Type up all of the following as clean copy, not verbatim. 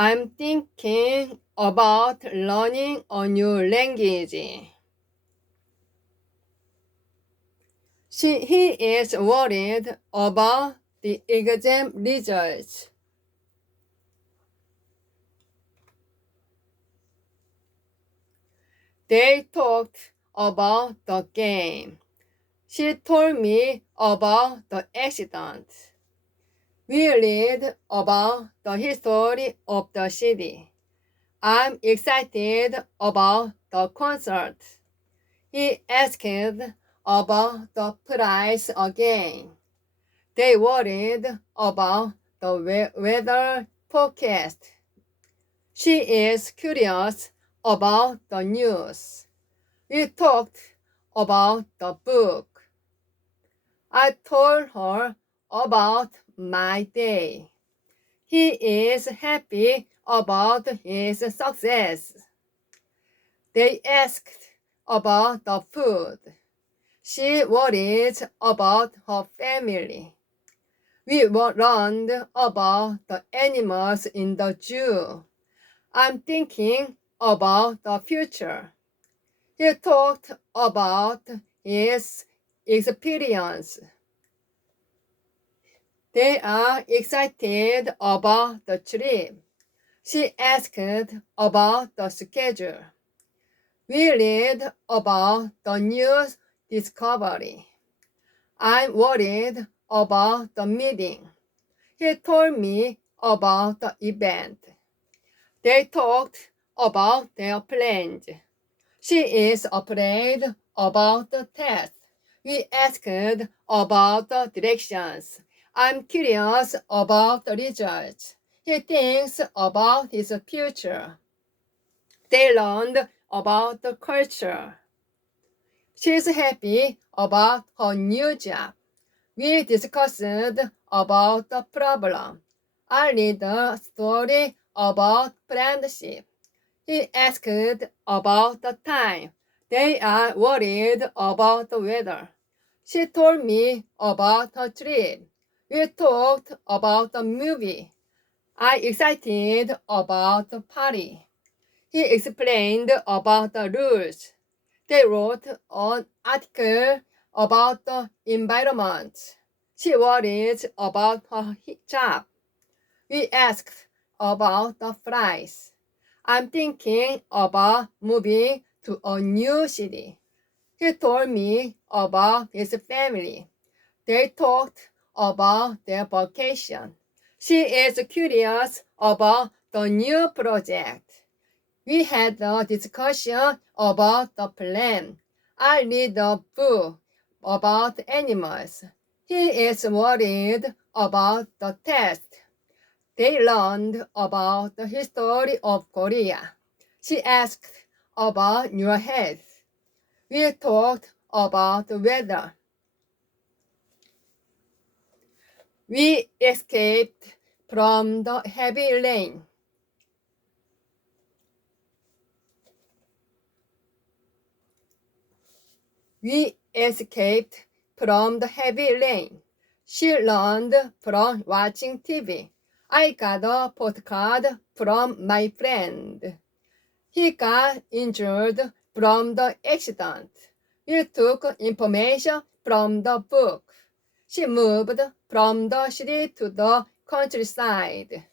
I'm thinking about learning a new language. He is worried about the exam results. They talked about the game. She told me about the accident. We read about the history of the city. I'm excited about the concert. He asked about the price again. They worried about the weather forecast. She is curious about the news. We talked about the book. I told her about my day. He is happy about his success. They asked about the food. She worries about her family. We learned about the animals in the zoo. I'm thinking about the future. He talked about his experience. They are excited about the trip. She asked about the schedule. We read about the news discovery. I'm worried about the meeting. He told me about the event. They talked about their plans. She is afraid about the test. We asked about the directions. I'm curious about the results. He thinks about his future. They learned about the culture. She's happy about her new job. We discussed about the problem. I read a story about friendship. He asked about the time. They are worried about the weather. She told me about her trip. We talked about the movie. I excited about the party. He explained about the rules. They wrote an article about the environment. She worries about her job. We asked about the flights. I'm thinking about moving to a new city. He told me about his family. They talked about their vacation. She is curious about the new project. We had a discussion about the plan. I read a book about animals. He is worried about the test. They learned about the history of Korea. She asked about your health. We talked about the weather. We escaped from the heavy rain. We escaped from the heavy rain. She learned from watching TV. I got a postcard from my friend. He got injured from the accident. We took information from the book. She moved from the city to the countryside.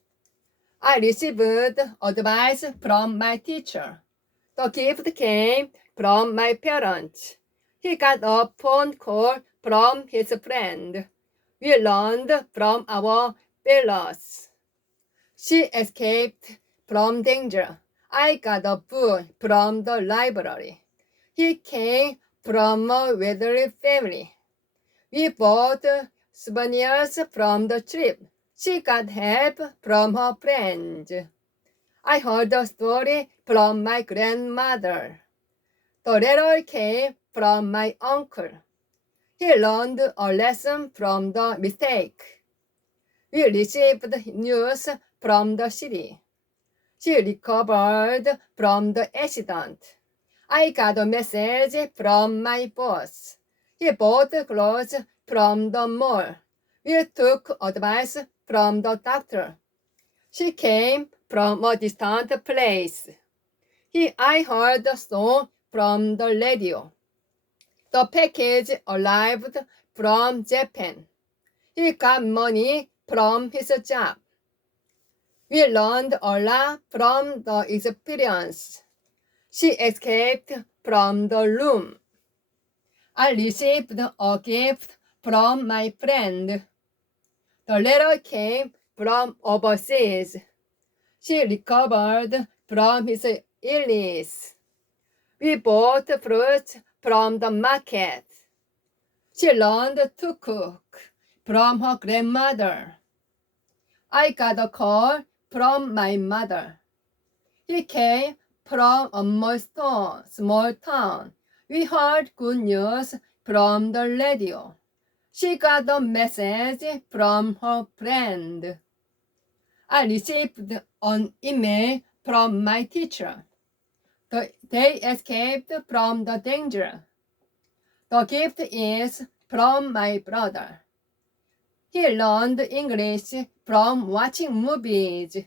I received advice from my teacher. The gift came from my parents. He got a phone call from his friend. We learned from our fellows. She escaped from danger. I got a book from the library. He came from a wealthy family. We bought souvenirs from the trip. She got help from her friends. I heard the story from my grandmother. The letter came from my uncle. He learned a lesson from the mistake. We received news from the city. She recovered from the accident. I got a message from my boss. He bought clothes from the mall. We took advice from the doctor. She came from a distant place. I heard the song from the radio. The package arrived from Japan. He got money from his job. We learned a lot from the experience. She escaped from the room. I received a gift from my friend. The letter came from overseas. She recovered from his illness. We bought fruit from the market. She learned to cook from her grandmother. I got a call from my mother. He came from a small town. We heard good news from the radio. She got a message from her friend. I received an email from my teacher. They escaped from the danger. The gift is from my brother. He learned English from watching movies.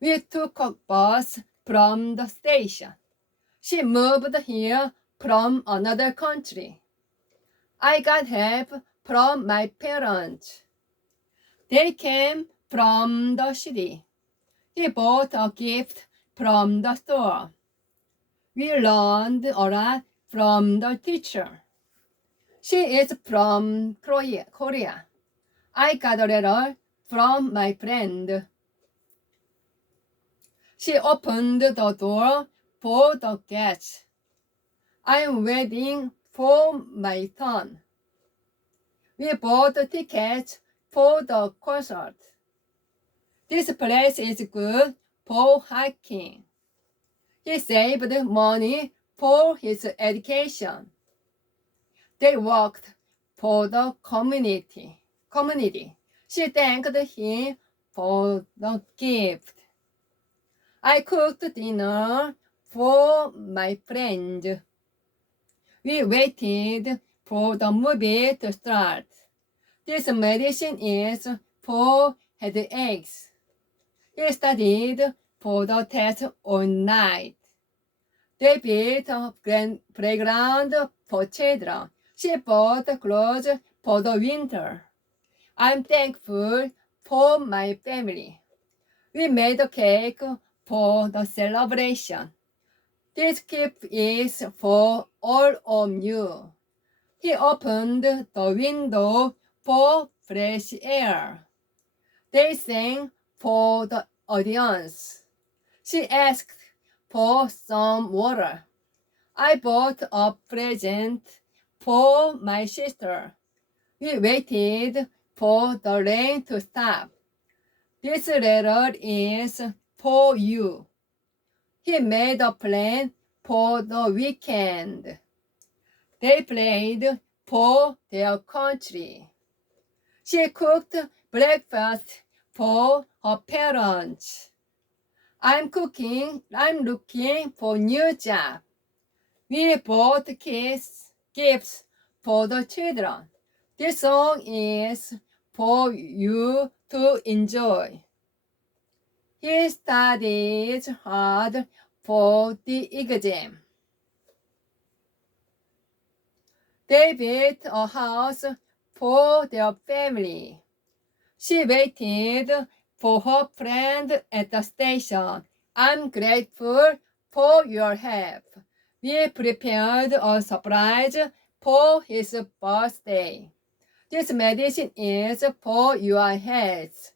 We took a bus from the station. She moved here from another country. I got help from my parents. They came from the city. He bought a gift from the store. We learned a lot from the teacher. She is from Korea. I got a letter from my friend. She opened the door for the guests. I'm waiting for my turn. We bought tickets for the concert. This place is good for hiking. He saved money for his education. They worked for the community. She thanked him for the gift. I cooked dinner for my friend. We waited for the movie to start. This medicine is for headaches. He studied for the test all night. They built a playground for children. She bought clothes for the winter. I'm thankful for my family. We made a cake for the celebration. This gift is for all of you. He opened the window for fresh air. They sang for the audience. She asked for some water. I bought a present for my sister. We waited for the rain to stop. This letter is for you. He made a plan for the weekend. They played for their country. She cooked breakfast for her parents. I'm looking for new job. We bought gifts for the children. This song is for you to enjoy. He studied hard for the exam. They built a house for their family. She waited for her friend at the station. I'm grateful for your help. We prepared a surprise for his birthday. This medicine is for your health.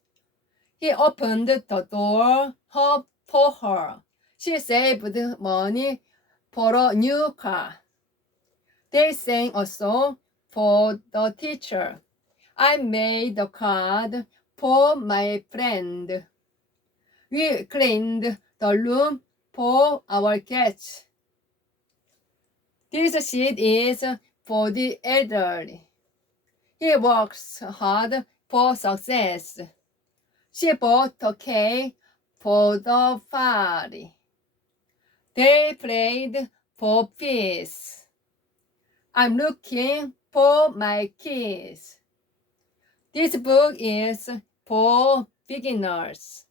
He opened the door for her. She saved money for a new car. They sang a song for the teacher. I made a card for my friend. We cleaned the room for our guests. This seed is for the elderly. He works hard for success. She bought a cake for the party. They prayed for peace. I'm looking for my kids. This book is for beginners.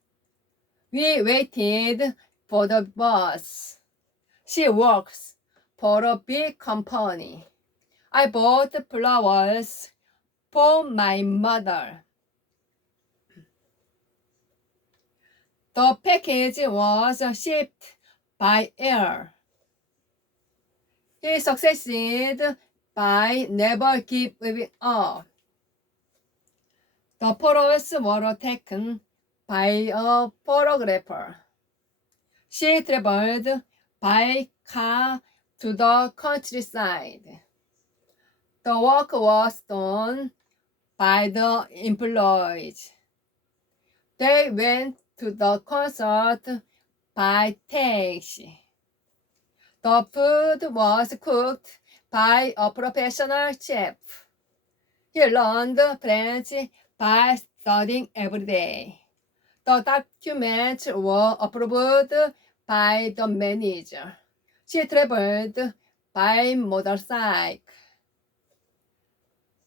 We waited for the bus. She works for a big company. I bought flowers for my mother. The package was shipped by air. He succeeded by never giving up. The photos were taken by a photographer. She traveled by car to the countryside. The work was done by the employees. They went to the concert by taxi. The food was cooked by a professional chef. He learned French by studying every day. The documents were approved by the manager. She traveled by motorcycle.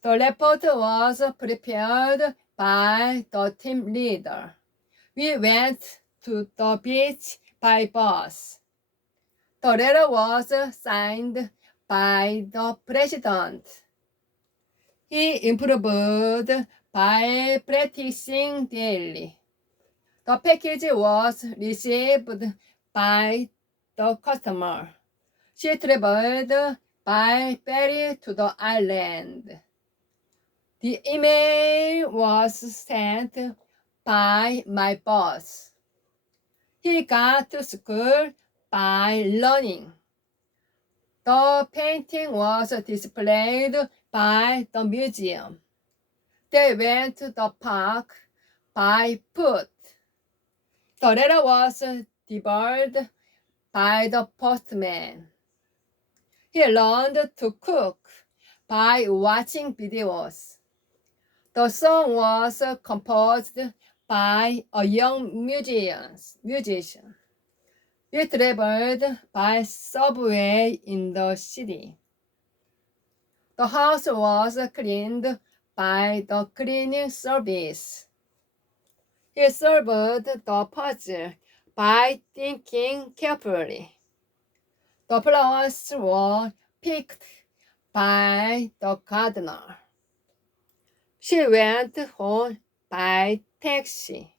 The report was prepared by the team leader. We went to the beach by bus. The letter was signed by the president. He improved by practicing daily. The package was received by the customer. She traveled by ferry to the island. The email was sent by my boss. He got to school by learning. The painting was displayed by the museum. They went to the park by foot. The letter was delivered by the postman. He learned to cook by watching videos. The song was composed by a young musician. We traveled by subway in the city. The house was cleaned by the cleaning service. He solved the puzzle by thinking carefully. The flowers were picked by the gardener. She went home by taxi.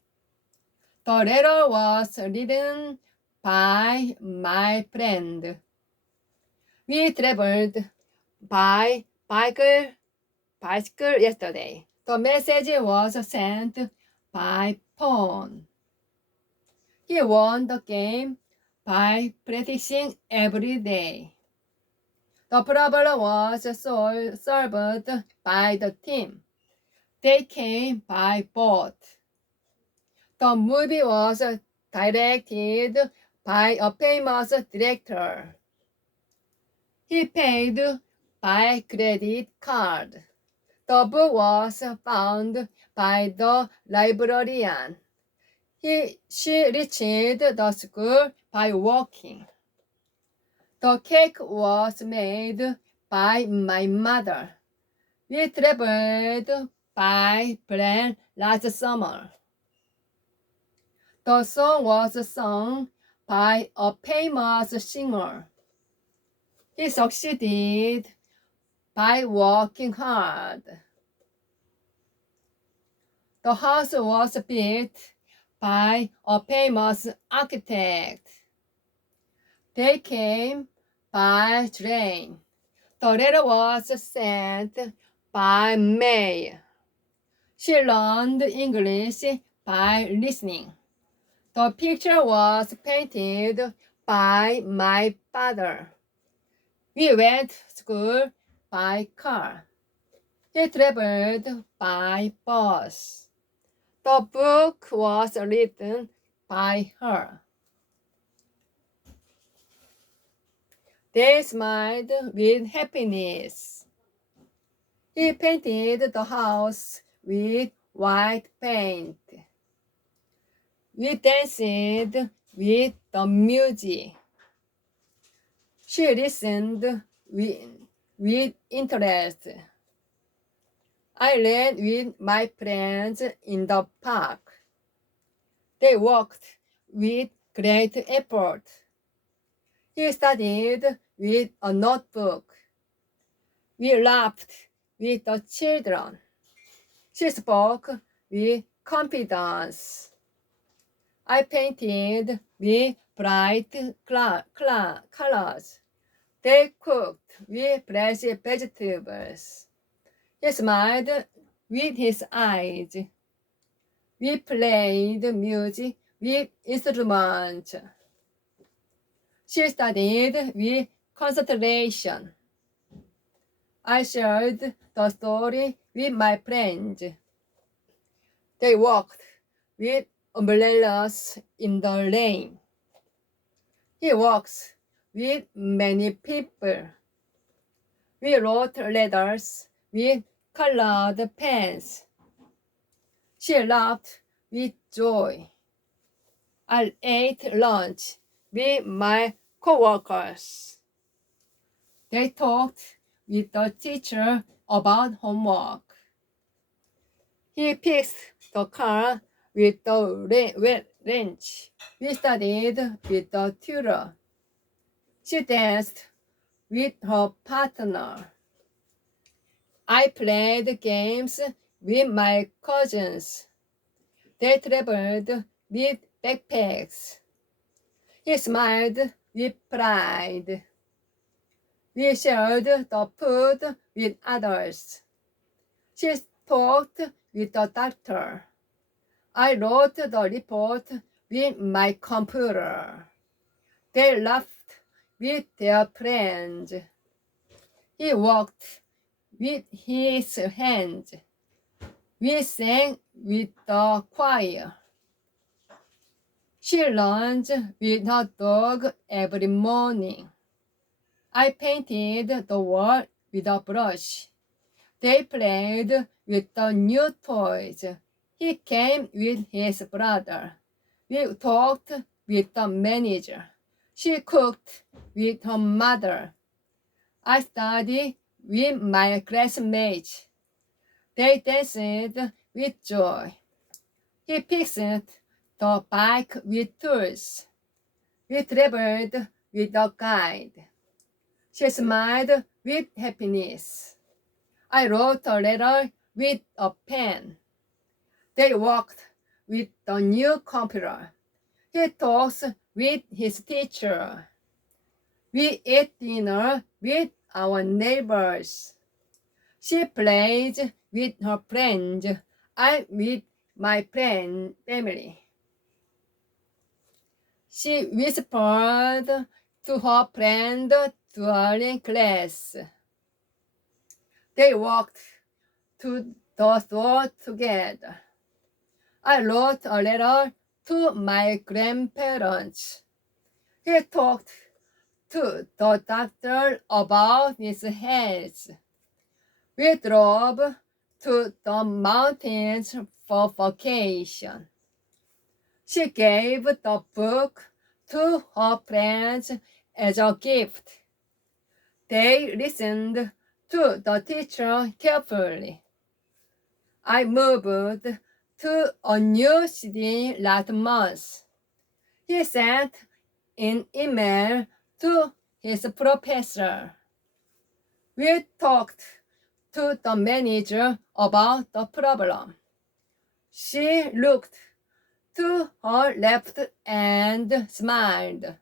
The letter was written by my friend. We traveled by bicycle yesterday. The message was sent by phone. He won the game by practicing every day. The problem was solved by the team. They came by boat. The movie was directed by a famous director. He paid by credit card. The book was found by the librarian. She reached the school by walking. The cake was made by my mother. We traveled by plane last summer. The song was sung by a famous singer. He succeeded by working hard. The house was built by a famous architect. They came by train. The letter was sent by mail. She learned English by listening. The picture was painted by my father. We went to school by car. He traveled by bus. The book was written by her. They smiled with happiness. He painted the house with white paint. We danced with the music. She listened with interest. I ran with my friends in the park. They walked with great effort. He studied with a notebook. We laughed with the children. She spoke with confidence. I painted with bright colors. They cooked with fresh vegetables. He smiled with his eyes. We played music with instruments. She studied with concentration. I shared the story with my friends. They walked with umbrellas in the rain. He walks with many people. We wrote letters with colored pens. She laughed with joy. I ate lunch with my coworkers. They talked with the teacher about homework. He fixed the car with the wrench. We studied with the tutor. She danced with her partner. I played games with my cousins. They traveled with backpacks. He smiled with pride. We shared the food with others. She talked with the doctor. I wrote the report with my computer. They laughed with their friends. He walked with his hands. We sang with the choir. She runs with her dog every morning. I painted the wall with a brush. They played with the new toys. He came with his brother. We talked with the manager. She cooked with her mother. I studied with my classmates. They danced with joy. He fixed the bike with tools. We traveled with a guide. She smiled with happiness. I wrote a letter with a pen. They walked with the new computer. He talks with his teacher. We ate dinner with our neighbors. She plays with her friends. I with my family. She whispered to her friend during class. They walked to the store together. I wrote a letter to my grandparents. He talked to the doctor about his health. We drove to the mountains for vacation. She gave the book to her friends as a gift. They listened to the teacher carefully. I moved to a new city last month. He sent an email to his professor. We talked to the manager about the problem. She looked to her left and smiled.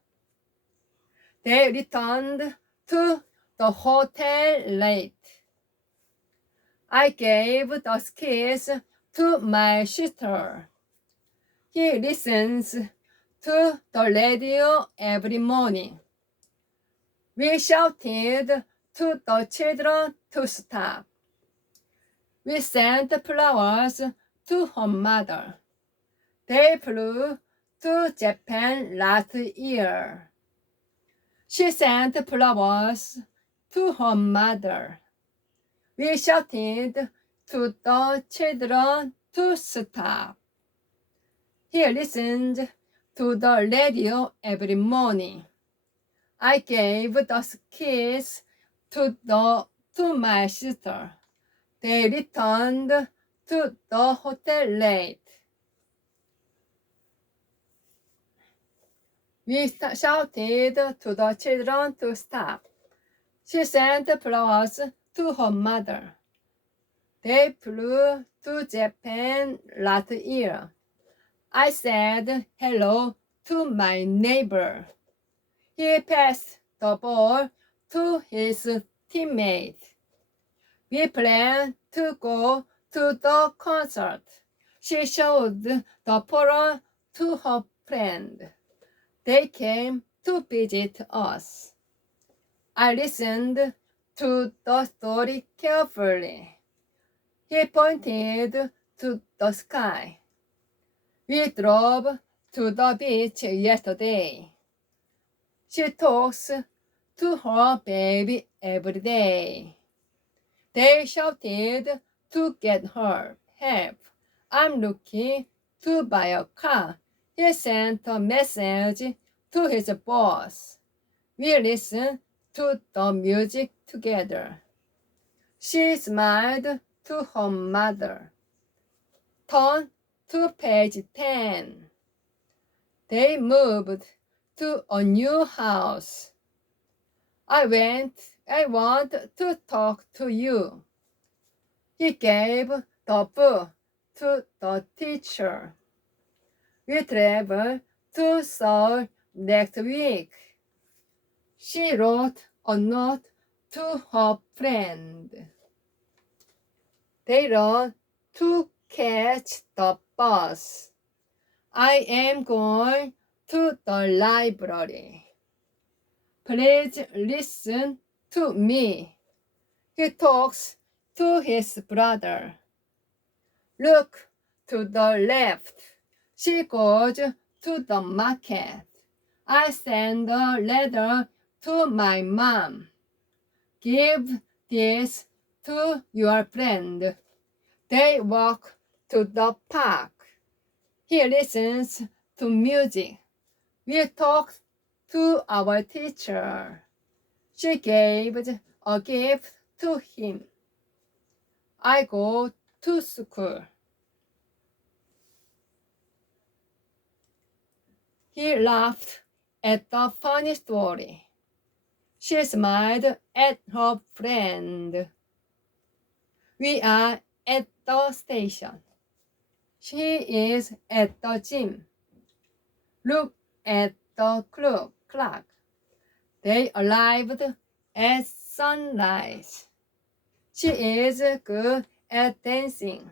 They returned to the hotel late. I gave the keys to my sister. He listens to the radio every morning. We shouted to the children to stop. We sent flowers to her mother. They flew to Japan last year. She sent flowers to her mother. We shouted to the children to stop. He listened to the radio every morning. I gave the keys to my sister. They returned to the hotel late. We shouted to the children to stop. She sent flowers to her mother. They flew to Japan last year. I said hello to my neighbor. He passed the ball to his teammate. We plan to go to the concert. She showed the photo to her friend. They came to visit us. I listened to the story carefully. He pointed to the sky. We drove to the beach yesterday. She talks to her baby every day. They shouted to get her help. I'm looking to buy a car. He sent a message to his boss. We listened to the music together. She smiled to her mother. Turn to page 10. They moved to a new house. I want to talk to you. He gave the book to the teacher. We travel to Seoul next week. She wrote a note to her friend. They run to catch the bus. I am going to the library. Please listen to me. He talks to his brother. Look to the left. She goes to the market. I send a letter to my mom. Give this to your friend. They walk to the park. He listens to music. We talk to our teacher. She gave a gift to him. I go to school. He laughed at the funny story. She smiled at her friend. We are at the station. She is at the gym. Look at the clock. They arrived at sunrise. She is good at dancing.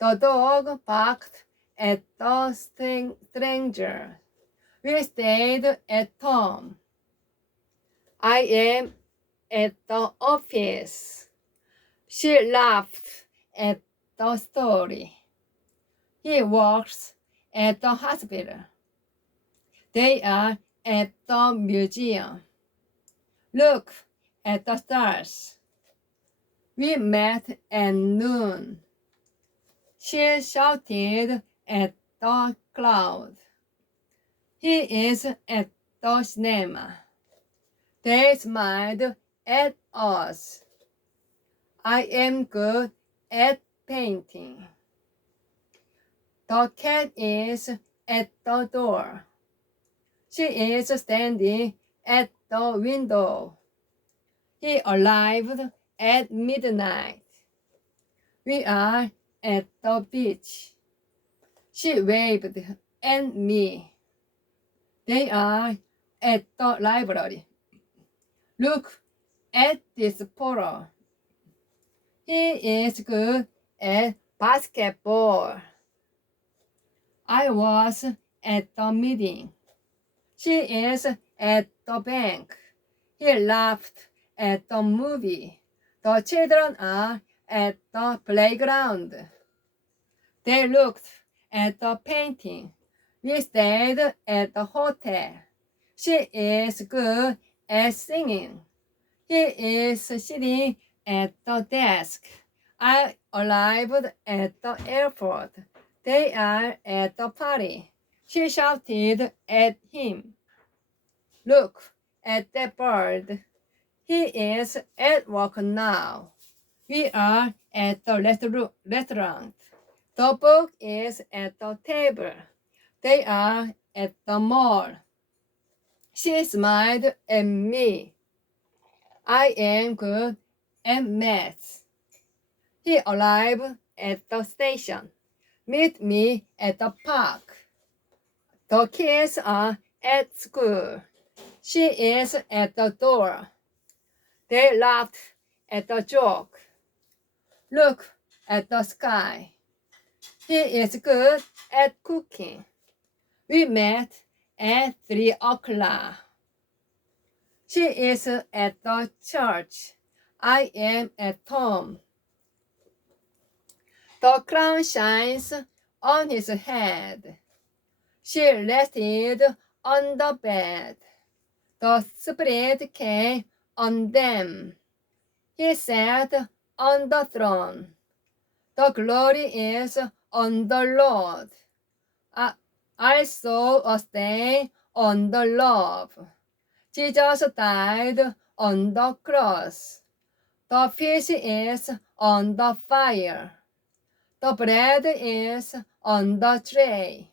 The dog barked at the stranger. We stayed at home. I am at the office. She laughed at the story. He works at the hospital. They are at the museum. Look at the stars. We met at noon. She shouted at the crowd. He is at the cinema. They smiled at us. I am good at painting. The cat is at the door. She is standing at the window. He arrived at midnight. We are at the beach. She waved at me. They are at the library. Look at this photo. He is good at basketball. I was at the meeting. She is at the bank. He laughed at the movie. The children are at the playground. They looked at the painting. We stayed at the hotel. She is good at singing. He is sitting at the desk. I arrived at the airport. They are at the party. She shouted at him. Look at that bird. He is at work now. We are at the restaurant. The book is at the table. They are at the mall. She smiled at me. I am good at math. He arrived at the station. Meet me at the park. The kids are at school. She is at the door. They laughed at the joke. Look at the sky. He is good at cooking. We met at 3 o'clock. She is at the church. I am at home. The crown shines on his head. She rested on the bed. The Spirit came on them. He sat on the throne. The glory is on the Lord. I saw a stain on the love. Jesus died on the cross. The fish is on the fire. The bread is on the tray.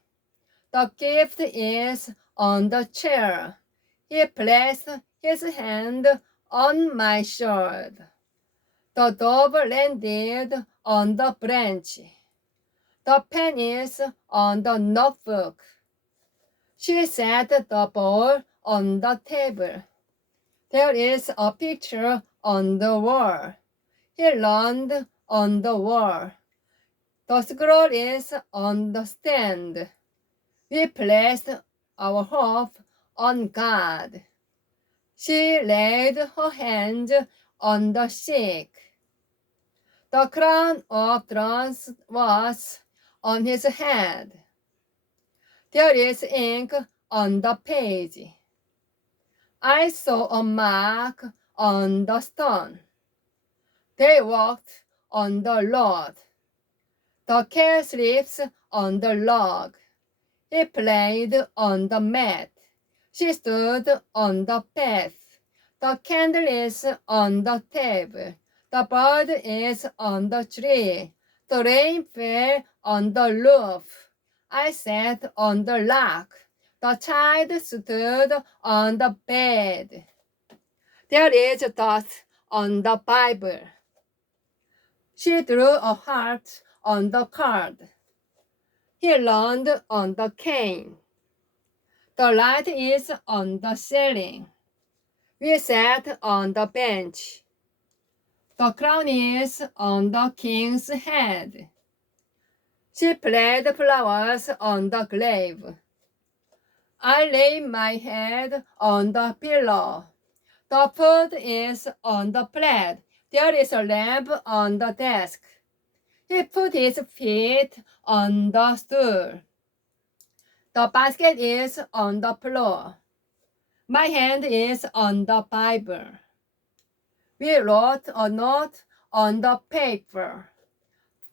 The gift is on the chair. He placed his hand on my shoulder. The dove landed on the branch. The pen is on the notebook. She set the bowl on the table. There is a picture on the wall. He leaned on the wall. The scroll is on the stand. We placed our hope on God. She laid her hands on the sick. The crown of thorns was on his head. There is ink on the page. I saw a mark on the stone. They walked on the Lord. The cat sleeps on the log. He played on the mat. She stood on the path. The candle is on the table. The bird is on the tree. The rain fell on the roof. I sat on the rock. The child stood on the bed. There is dust on the Bible. She drew a heart on the card. He leaned on the cane. The light is on the ceiling. We sat on the bench. The crown is on the king's head. She played flowers on the grave. I lay my head on the pillow. The food is on the plate. There is a lamp on the desk. He put his feet on the stool. The basket is on the floor. My hand is on the Bible. We wrote a note on the paper.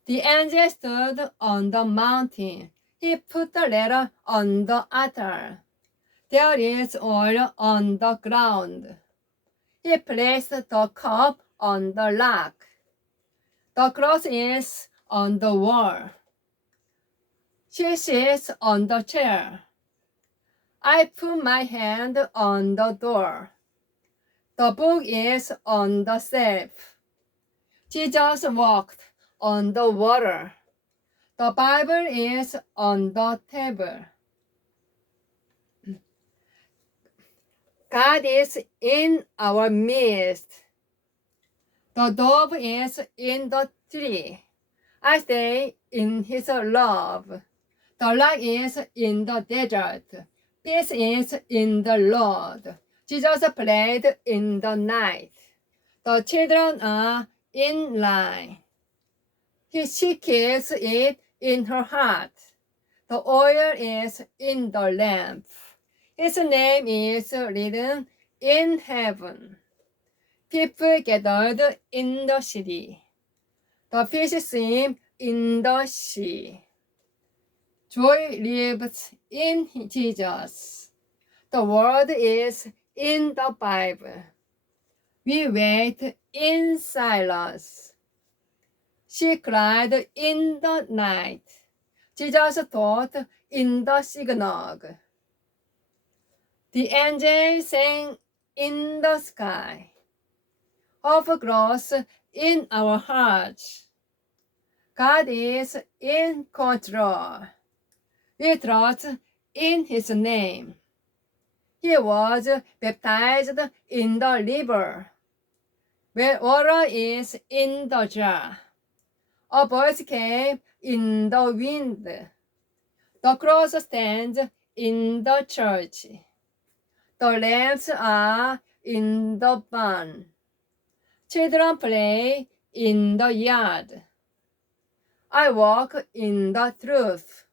The angel stood on the mountain. He put the letter on the altar. There is oil on the ground. He placed the cup on the rock. The cross is on the wall. She sits on the chair. I put my hand on the door. The book is on the shelf. Jesus walked on the water. The Bible is on the table. God is in our midst. The dove is in the tree. I stay in his love. The light is in the desert. Peace is in the Lord. Jesus played in the night. The children are in line. She keeps it in her heart. The oil is in the lamp. His name is written in heaven. People gathered in the city. The fish swim in the sea. Joy lives in Jesus. The word is in the Bible. We wait in silence. She cried in the night. Jesus taught in the synagogue. The angels sang in the sky. Hope grows in our hearts. God is in control. We trust in His name. He was baptized in the river, where water is in the jar. A voice came in the wind. The cross stands in the church. The lamps are in the barn. Children play in the yard. I walk in the truth.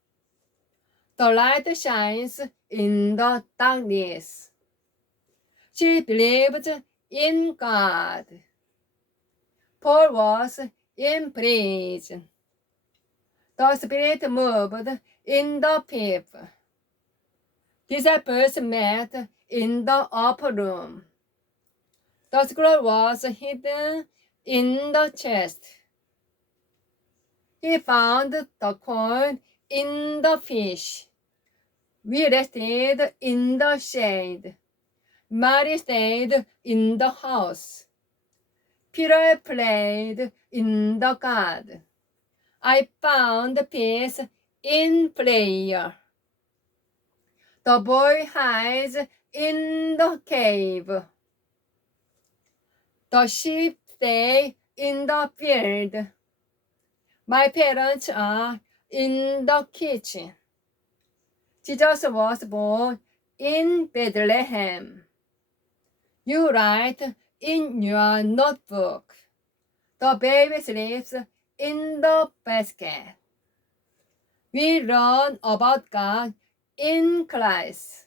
The light shines in the darkness. She believed in God. Paul was in prison. The Spirit moved in the people. Disciples met in the upper room. The scroll was hidden in the chest. He found the coin in the fish. We rested in the shade. Mary stayed in the house. Peter played in the garden. I found peace in prayer. The boy hides in the cave. The sheep stay in the field. My parents are in the kitchen. Jesus was born in Bethlehem. You write in your notebook. The baby sleeps in the basket. We learn about God in Christ.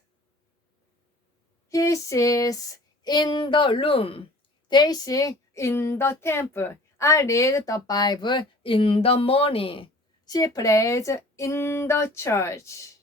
He sits in the room. They sing in the temple. I read the Bible in the morning. She prays in the church.